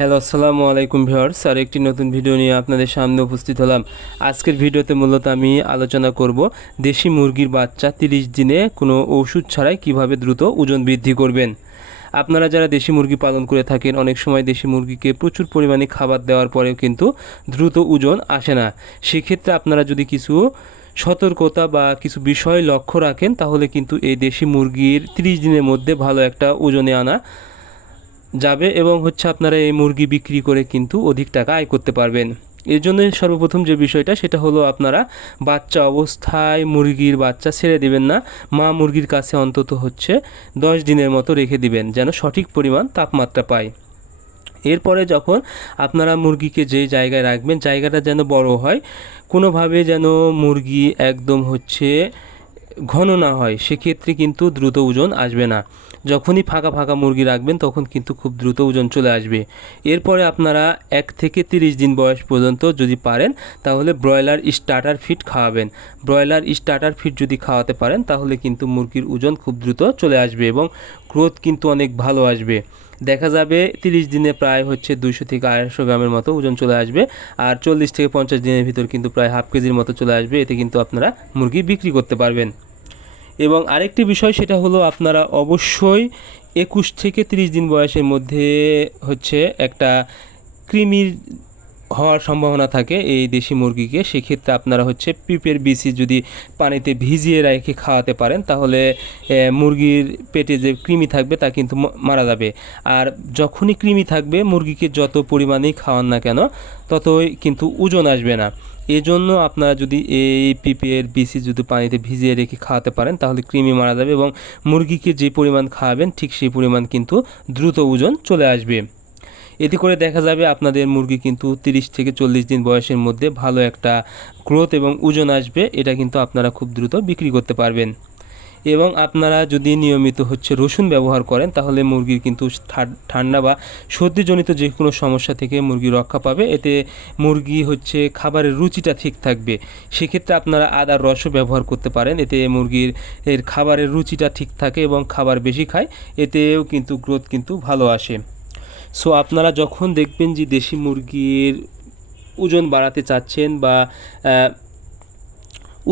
Hello, আসসালামু আলাইকুম viewers. আর একটি নতুন ভিডিও নিয়ে আপনাদের সামনে উপস্থিত হলাম। আজকের ভিডিওতে মূলত আমি আলোচনা করব দেশি মুরগির বাচ্চা 30 দিনে কোনো ওষুধ ছাড়াই কিভাবে দ্রুত ওজন বৃদ্ধি করবেন। আপনারা যারা দেশি মুরগি পালন করে থাকেন, অনেক সময় দেশি মুরগিকে প্রচুর পরিমাণে খাবার দেওয়ার পরেও কিন্তু দ্রুত ওজন আসে না। সেক্ষেত্রে আপনারা যদি কিছু সতর্কতা বা কিছু বিষয় লক্ষ্য রাখেন, তাহলে কিন্তু এই দেশি মুরগির 30 দিনের মধ্যে ভালো একটা ওজনে আনা যাবে এবং আপনারা এই মুরগি বিক্রি করে কিন্তু অধিক টাকা আয় করতে পারবেন। এর জন্য সর্বপ্রথম যে বিষয়টা সেটা হলো, আপনারা বাচ্চা অবস্থায় মুরগির বাচ্চা ছেড়ে দিবেন না। মা মুরগির কাছে অন্তত 10 দিনের মতো রেখে দিবেন, যেন সঠিক পরিমাণ তাপমাত্রা পায়। এরপরে যখন আপনারা মুরগিকে যে জায়গায় রাখবেন, জায়গাটা যেন বড় হয়, কোনোভাবে যেন মুরগি একদম ঘন না হয়, সেক্ষেত্রে কিন্তু দ্রুত ওজন আসবে না। যখনই ফাঁকা ফাঁকা মুরগি রাখবেন তখন কিন্তু খুব দ্রুত ওজন চলে আসবে। এরপরে আপনারা 1 থেকে 30 দিন বয়স পর্যন্ত যদি পারেন তাহলে ব্রয়লার স্টার্টার ফিড খাওয়াবেন। ব্রয়লার স্টার্টার ফিড যদি খাওয়াতে পারেন তাহলে কিন্তু মুরগির ওজন খুব দ্রুত চলে আসবে এবং গ্রোথ কিন্তু অনেক ভালো আসবে। দেখা যাবে 30 দিনে প্রায় 200 থেকে 250 গ্রামের মতো ওজন চলে আসবে, আর 40 থেকে 50 দিনের ভিতর কিন্তু প্রায় হাফ কেজির মতো চলে আসবে। এতে কিন্তু আপনারা মুরগি বিক্রি করতে পারবেন। এবং আরেকটি বিষয় সেটা হলো, আপনারা অবশ্যই 21 থেকে 30 দিন বয়সের মধ্যে একটা কৃমির হওয়ার সম্ভাবনা থাকে এই দেশি মুরগিকে। সেক্ষেত্রে আপনারা পিঁপের বিচি যদি পানিতে ভিজিয়ে রেখে খাওয়াতে পারেন তাহলে মুরগির পেটে যে কৃমি থাকবে তা কিন্তু মারা যাবে। আর যখনই কৃমি থাকবে, মুরগিকে যত পরিমাণেই খাওয়ান না কেন ততই কিন্তু ওজন আসবে না। এজন্য আপনারা যদি এই পিঁপের বিচি যদি পানিতে ভিজিয়ে রেখে খাওয়াতে পারেন তাহলে কৃমি মারা যাবে এবং মুরগিকে যে পরিমাণ খাওয়াবেন ঠিক সেই পরিমাণ কিন্তু দ্রুত ওজন চলে আসবে। এতে করে দেখা যাবে আপনাদের মুরগি কিন্তু 30 থেকে 40 দিন বয়সের মধ্যে ভালো একটা গ্রোথ এবং ওজন আসবে। এটা কিন্তু আপনারা খুব দ্রুত বিক্রি করতে পারবেন। এবং আপনারা যদি নিয়মিত রসুন ব্যবহার করেন তাহলে মুরগির কিন্তু ঠান্ডা বা সর্দিজনিত যে কোনো সমস্যা থেকে মুরগি রক্ষা পাবে। এতে মুরগি খাবারের রুচিটা ঠিক থাকবে। সেক্ষেত্রে আপনারা আদার রসও ব্যবহার করতে পারেন। এতে মুরগির খাবারের রুচিটা ঠিক থাকে এবং খাবার বেশি খায়, এতেও কিন্তু গ্রোথ কিন্তু ভালো আসে। সো আপনারা যখন দেখবেন যে দেশি মুরগির ওজন বাড়াতে চাচ্ছেন বা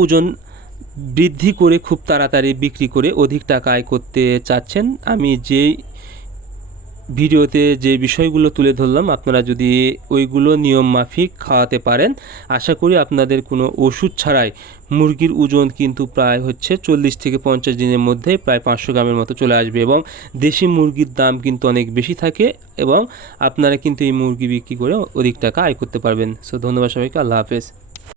ওজন বৃদ্ধি করে খুব তাড়াতাড়ি বিক্রি করে অধিক টাকা আয় করতে চাচ্ছেন, আমি যেই ভিডিওতে যে বিষয়গুলো তুলে ধরলাম আপনারা যদি ওইগুলো নিয়ম মাফিক খাওয়াতে পারেন, আশা করি আপনাদের কোনো ওষুধ ছাড়াই মুরগির ওজন কিন্তু প্রায় 40 থেকে 50 দিনের মধ্যে প্রায় 500 গ্রামের মতো চলে আসবে। এবং দেশি মুরগির দাম কিন্তু অনেক বেশি থাকে এবং আপনারা কিন্তু এই মুরগি বিক্রি করে অধিক টাকা আয় করতে পারবেন। সো ধন্যবাদ সবাইকে, আল্লাহ হাফেজ।